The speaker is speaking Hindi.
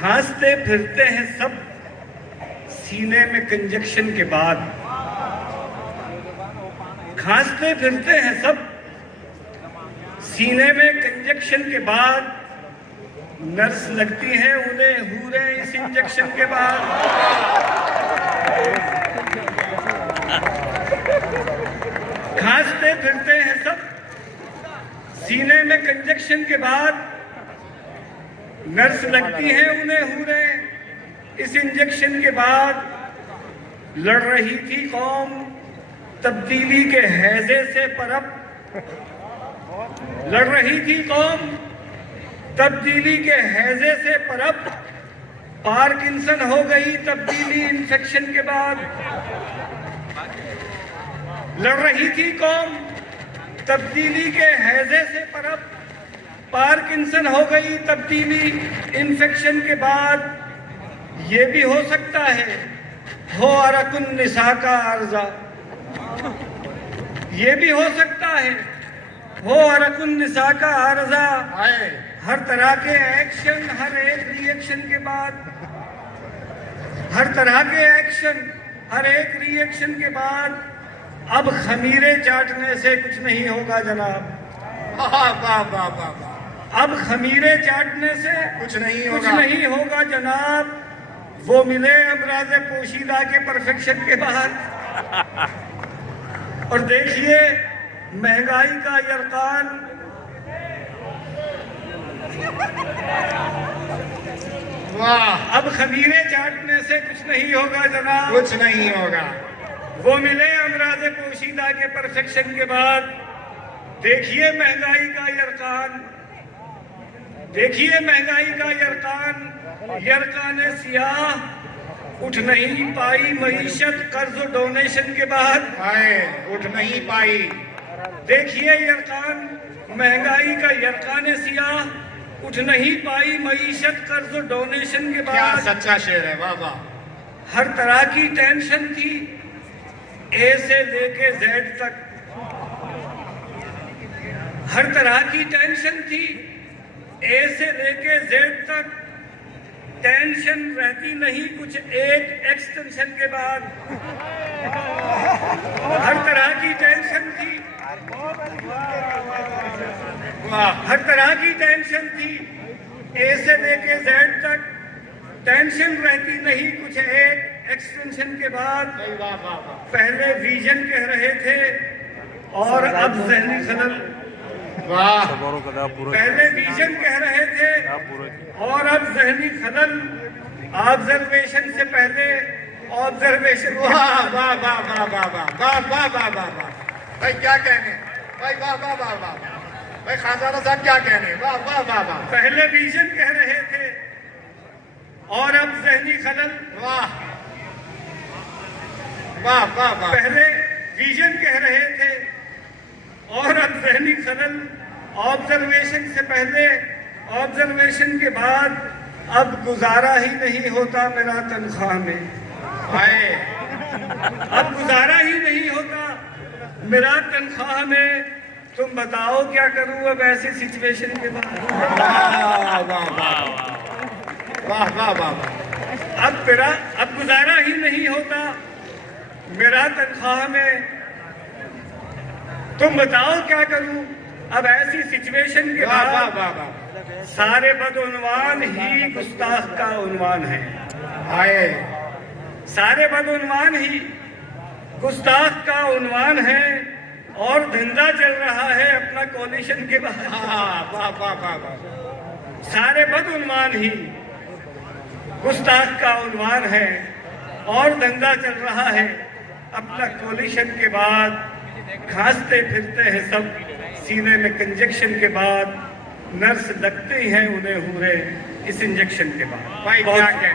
खांसते फिरते हैं सब सीने में कंजक्शन के बाद, खांसते फिरते हैं सब सीने में कंजक्शन के बाद, नर्स लगती है उन्हें हूरे इस इंजेक्शन के बाद। खांसते फिरते हैं सब सीने में कंजक्शन के बाद, नर्स लगती है उन्हें हूरे इस इंजेक्शन के बाद। लड़ रही थी कौम तब्दीली के हैजे से परब, लड़ रही थी कौम तब्दीली के हैजे से परब, पार्किंसन हो गई तब्दीली इन्फेक्शन के बाद। लड़ रही थी कौम तब्दीली के हैजे से परब, पार्किंसन हो गई तब्दीली इन्फेक्शन के बाद। ये भी हो सकता है हो अरकुन निसा का अर्जा, ये भी हो सकता है हो अरकुन निसा का अर्जा। हर तरह के एक्शन हर एक रिएक्शन के बाद, हर तरह के एक्शन हर एक रिएक्शन के बाद, अब खमीरे चाटने से कुछ नहीं होगा जनाब। अब खमीरे चाटने से कुछ नहीं होगा जनाब। वो मिले अमराज़े पोशीदा के परफेक्शन के बाद। और देखिए महंगाई का यरकान, वाह, अब खमीरे चाटने से कुछ नहीं होगा जनाब, कुछ नहीं होगा। वो मिले अमराज़े पोशीदा के परफेक्शन के बाद। देखिए महंगाई का यरकान, देखिए महंगाई का यरकान, यरकान सियाह उठ नहीं पाई मईशत कर्ज डोनेशन के बाद। उठ नहीं पाई। देखिए यरकान महंगाई का यरकान सियाह उठ नहीं पाई मईशत कर्ज डोनेशन के बाद। क्या सच्चा शेर है, वाह वाह। हर तरह की टेंशन थी ए से लेके जेड तक, हर तरह की टेंशन थी ए से लेके जेड तक। टेंशन रहती नहीं कुछ एक एक्सटेंशन के बाद। हर तरह की टेंशन थी, हर तरह की टेंशन थी ए से लेके जेड तक। टेंशन रहती नहीं कुछ एक एक्सटेंशन के बाद। पहले विजन कह रहे थे और अब ज़हनी खलल। वाह, पहले विजन कह रहे थे और अब ज़हनी खलल। ऑब्जर्वेशन से पहले ऑब्जर्वेशन। वाह वाह वाह वाह वाह वाह वाह वाह वाह वाह। भाई क्या कहने भाई, वाह वाह वाह वाह भाई, खानजादा साहब क्या कहने, वाह वाह वाह वाह। पहले विजन कह रहे थे और अब ज़हनी खलल। वाह वाह वाह वाह। पहले विजन कह रहे थे और अब ज़हनी खलल। ऑब्जर्वेशन से पहले ऑब्जर्वेशन के बाद, अब गुजारा ही नहीं होता मेरा तनख्वाह में। अब गुजारा ही नहीं होता मेरा तनख्वाह में। तुम बताओ क्या करूं अब ऐसी सिचुएशन के बाद। वाह वाह वाह। अब गुजारा ही नहीं होता मेरा तनख्वाह में। तुम बताओ क्या करूं अब ऐसी सिचुएशन के बाद। सारे बदउनवान ही गुस्ताख का उन्वान है। सारे बदउनवान ही गुस्ताख का उन्वान है और धंधा चल रहा है अपना कोलिशन के बाद। सारे बदउनवान ही गुस्ताख का उन्वान है और धंधा चल रहा है अपना कोलिशन के बाद। खांसते फिरते हैं सब सीने में कंजक्शन के बाद, नर्स लगते हैं उन्हें हूरे इस इंजेक्शन के बाद। भाई क्या कहने।